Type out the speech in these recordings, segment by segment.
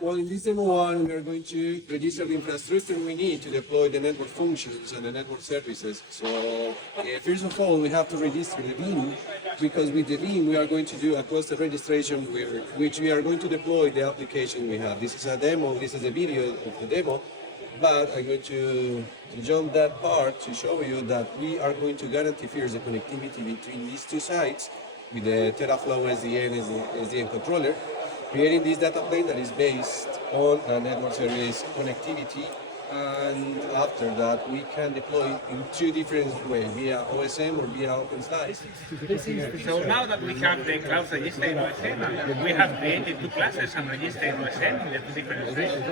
Well, in this demo one, we are going to register the infrastructure we need to deploy the network functions and the network services. So, first of all, we have to register the VIN, because with the VIN, we are going to do a cluster registration which we are going to deploy the application we have. This is a demo, this is a video of the demo, but I'm going to jump that part to show you that we are going to guarantee first the connectivity between these two sites with the Teraflow SDN and SDN controller, creating this data plane that is based on a network service connectivity, and after that we can deploy in two different ways, via OSM or via Open Slice. So now that we have the cloud register in OSM, we have created two classes and registered in OSM in the two different stations.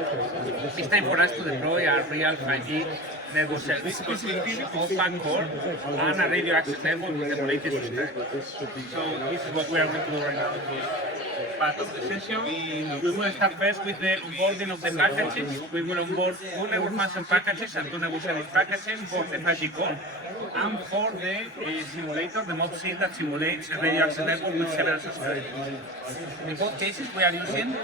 It's time for us to deploy a real 5G network service, open core, and a radio access network with the latest stack. So this is what we are going to do right now. Part of the session, we will start first with the onboarding of the packages. We will onboard two network function packages and two network service packages for the 5G core, and for the simulator, the mob sim that simulates a radio access network with several subscribers. In both cases, we are using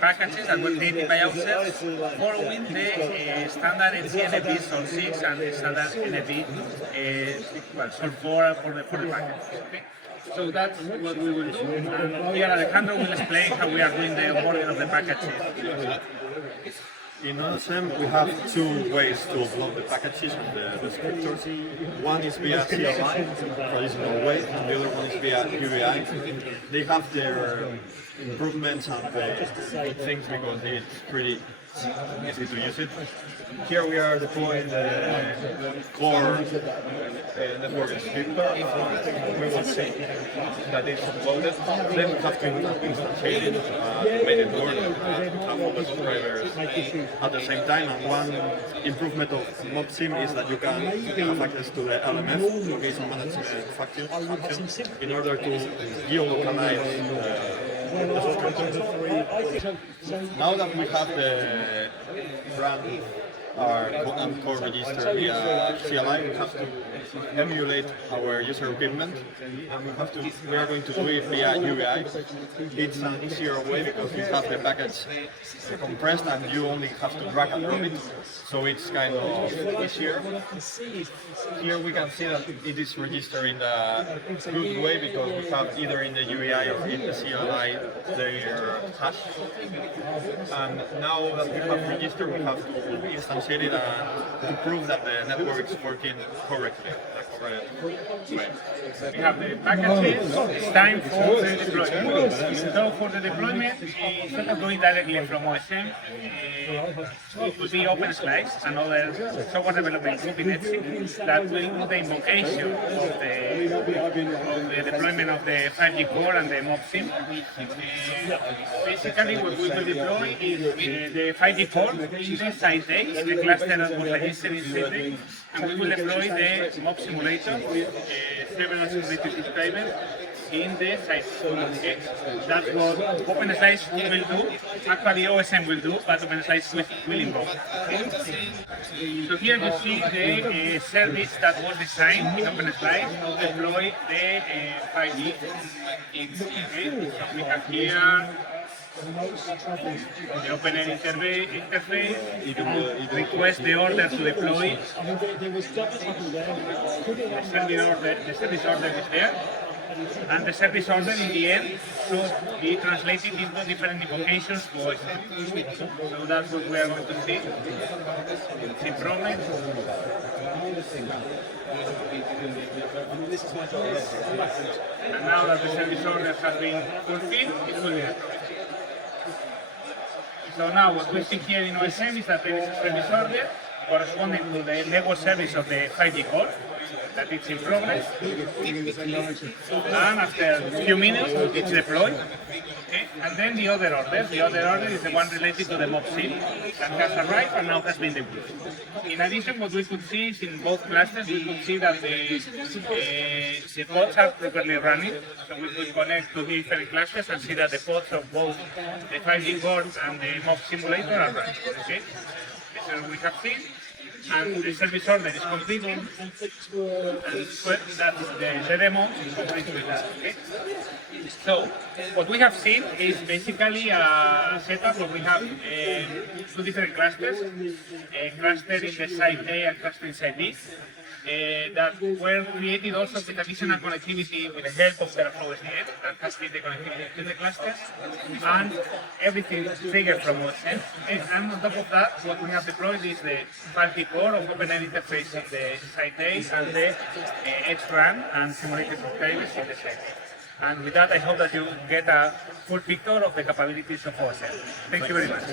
packages that were created by ourselves, following the standard EuCNC&6G Sol 6 and the standard NFV Sol 4 for the packages. Okay? So that's what we will do. And here Alejandro will explain how we are doing the onboarding of the packages. In OSM, we have two ways to upload the packages and the descriptors. One is via CLI, traditional way, and the other one is via UBI. They have their improvements and good things because it's pretty easy to use it. Here we are deploying the core network descriptor. We will see that it's uploaded. Then we have to instantiate it, make it work, have all the subscribers at the same time. And one improvement of MobSim is that you can have access to the LMF, location management function, in order to geolocalize the subscriptors. Now that we have the brand and core register via CLI, we have to emulate our user equipment, and we are going to do it via UBI. It's an easier way because you have the package compressed and you only have to drag and drop it, so it's kind of easier. Here we can see that it is registered in a good way because we have either in the UBI or in the CLI their hash. And now that we have registered, we have to instantiate it and to prove that the network is working correctly. We have the packages, it's time for the deployment. So for the deployment, instead of going directly from OSM, it will be Open Slice, another software development group in ETSI, that will do the invocation of the deployment of the 5G core and the MobSim. Basically what we will deploy is the 5G core in the site A, the cluster that was registered in site A, and we will deploy the mob simulator with several security subscribers in the site. Okay? That's what Open Slice will do. Actually, OSM will do, but Open Slice will invoke. Okay? So here you see the service that was designed in Open Slice to deploy the 5G. Okay? So we have here the open interface, you request the order to deploy. The service order is there, and the service order in the end should be translated into different invocations to OSM. So that's what we are going to see. See problems. And now that the service order has been fulfilled, it will be deployed. So now what we see here in OSM is that there is a service order corresponding to the network service of the 5G core, that it's in progress, and after a few minutes it's deployed. Okay? And then the other order is the one related to the MobSim that has arrived and now has been deployed. In addition, what we could see is in both clusters, we could see that the pods are properly running. So we could connect to different clusters and see that the pods of both the 5G core and the mob simulator are running. Okay? So we have seen. and the service order is complete, and so that's the demo is complete with that. Okay? So what we have seen is basically a setup where we have two different clusters, a cluster in the side A and cluster in side B, that were created also with additional connectivity with the help of Teraflow SDN that has been the connectivity to the clusters, and everything triggered from OSM. And on top of that, what we have deployed is the 5G core of OpenN interface in the side A and the edge run and simulated tables in the side A. And with that, I hope that you get a full picture of the capabilities of OSM. Thank you very much.